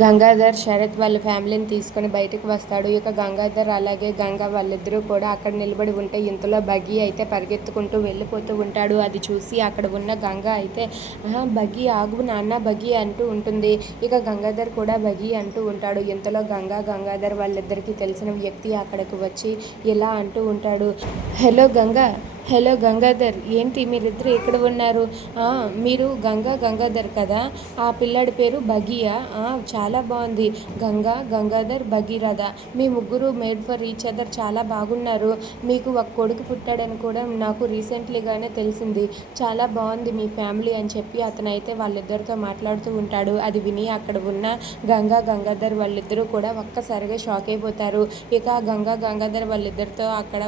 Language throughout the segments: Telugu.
గంగాధర్ శరత్ వాళ్ళ ఫ్యామిలీని తీసుకొని బయటకు వస్తాడు. ఇక గంగాధర్ అలాగే గంగా వాళ్ళిద్దరూ కూడా అక్కడ నిలబడి ఉంటే ఇంతలో బగ్గి అయితే పరిగెత్తుకుంటూ వెళ్ళిపోతూ ఉంటాడు. అది చూసి అక్కడ ఉన్న గంగ అయితే బగ్గి ఆగు నాన్న బగ్గి అంటూ ఉంటుంది. ఇక గంగాధర్ కూడా బగ్గి అంటూ ఉంటాడు. ఇంతలో గంగా గంగాధర్ వాళ్ళిద్దరికీ తెలిసిన వ్యక్తి అక్కడికి వచ్చి ఇలా అంటూ ఉంటాడు. హలో గంగా హలో గంగాధర్ ఏంటి మీరిద్దరు ఎక్కడ ఉన్నారు? మీరు గంగా గంగాధర్ కదా? ఆ పిల్లాడి పేరు బగియా చాలా బాగుంది. గంగా గంగాధర్ భగీరథ. మీ ముగ్గురు మేడ్ ఫర్ ఈచ్ అదర్ చాలా బాగున్నారు. మీకు ఒక కొడుకు పుట్టాడని కూడా నాకు రీసెంట్లీగానే తెలిసింది. చాలా బాగుంది మీ ఫ్యామిలీ అని చెప్పి అతను అయితే వాళ్ళిద్దరితో మాట్లాడుతూ ఉంటాడు. అది విని అక్కడ ఉన్న గంగా గంగాధర్ వాళ్ళిద్దరూ కూడా ఒక్కసారిగా షాక్ అయిపోతారు. ఇక గంగా గంగాధర్ వాళ్ళిద్దరితో అక్కడ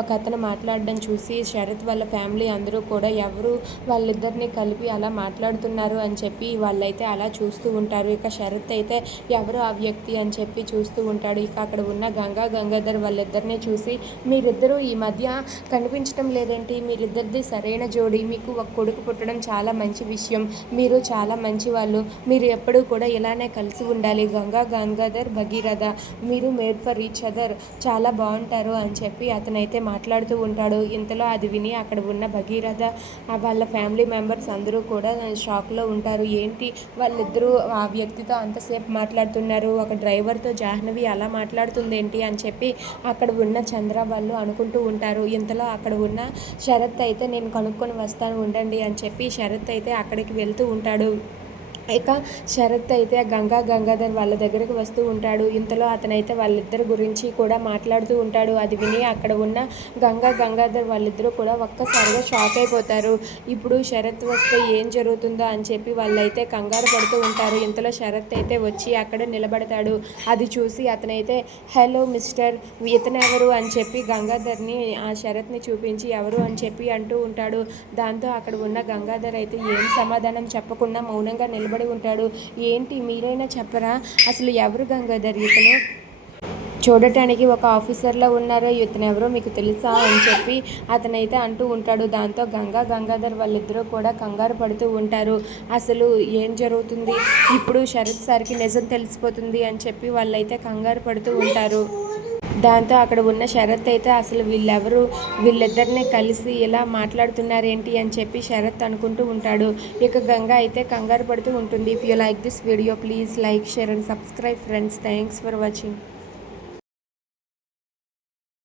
ఒక అతను మాట్లాడడం చూసి శరత్ వాళ్ళ ఫ్యామిలీ అందరూ కూడా ఎవరు వాళ్ళిద్దరిని కలిపి అలా మాట్లాడుతున్నారు అని చెప్పి వాళ్ళైతే అలా చూస్తూ ఉంటారు. ఇక శరత్ అయితే ఎవరు ఆ వ్యక్తి అని చెప్పి చూస్తూ ఉంటాడు. ఇక అక్కడ ఉన్న గంగా గంగాధర్ వాళ్ళిద్దరిని చూసి మీరిద్దరూ ఈ మధ్య కనిపించడం లేదేంటి? మీరిద్దరిది సరైన జోడి. మీకు ఒక కొడుకు పుట్టడం చాలా మంచి విషయం. మీరు చాలా మంచి వాళ్ళు మీరు ఎప్పుడూ కూడా ఇలానే కలిసి ఉండాలి. గంగా గంగాధర్ భగీరథ మీరు మేడ్ ఫర్ ఈచ్ అదర్. చాలా బాగుంటారు అని చెప్పి అతనైతే మాట్లాడుతూ ఉంటాడు. ఇంతలో అది విని అక్కడ ఉన్న భగీరథ వాళ్ళ ఫ్యామిలీ మెంబర్స్ అందరూ కూడా షాక్లో ఉంటారు. ఏంటి వాళ్ళిద్దరూ ఆ వ్యక్తితో అంతసేపు మాట్లాడుతున్నారు? ఒక డ్రైవర్తో జాహ్నవి అలా మాట్లాడుతుంది ఏంటి అని చెప్పి అక్కడ ఉన్న చంద్ర వాళ్ళు అనుకుంటూ ఉంటారు. ఇంతలో అక్కడ ఉన్న శరత్ అయితే నేను కనుక్కొని వస్తాను ఉండండి అని చెప్పి శరత్ అయితే అక్కడికి వెళ్తూ ఉంటాడు. ఇక శరత్ అయితే గంగా గంగాధర్ వాళ్ళ దగ్గరకు వస్తూ ఉంటాడు. ఇంతలో అతనైతే వాళ్ళిద్దరి గురించి కూడా మాట్లాడుతూ ఉంటాడు. అది విని అక్కడ ఉన్న గంగా గంగాధర్ వాళ్ళిద్దరూ కూడా ఒక్కసారిగా షాక్ అయిపోతారు. ఇప్పుడు శరత్ వస్తే ఏం జరుగుతుందో అని చెప్పి వాళ్ళైతే కంగారు పడుతూ ఉంటారు. ఇంతలో శరత్ అయితే వచ్చి అక్కడ నిలబడతాడు. అది చూసి అతనైతే హలో మిస్టర్ ఇతనెవరు ఎవరు? అని చెప్పి గంగాధర్ని ఆ శరత్ని చూపించి ఎవరు? అని చెప్పి అంటూ ఉంటాడు. దాంతో అక్కడ ఉన్న గంగాధర్ అయితే ఏం సమాధానం చెప్పకుండా మౌనంగా నిలబడి ఉంటాడు. ఏంటి మీరైనా చెప్పరా? అసలు ఎవరు గంగాధర్? ఇతను చూడటానికి ఒక ఆఫీసర్లో ఉన్నారో? ఇతను ఎవరో మీకు తెలుసా అని చెప్పి అతనైతే అంటూ ఉంటాడు. దాంతో గంగా గంగాధర్ వాళ్ళిద్దరూ కూడా కంగారు పడుతూ ఉంటారు. అసలు ఏం జరుగుతుంది? ఇప్పుడు శరత్ సార్కి నిజం తెలిసిపోతుంది అని చెప్పి వాళ్ళైతే కంగారు పడుతూ ఉంటారు. దాంతో అక్కడ ఉన్న శరత్ అయితే అసలు వీళ్ళెవరు? వీళ్ళిద్దరిని కలిసి ఇలా మాట్లాడుతున్నారేంటి అని చెప్పి శరత్ అనుకుంటూ ఉంటాడు. ఇక గంగా అయితే కంగారు పడుతూ ఉంటుంది. If you like this video please like share and subscribe friends thanks for watching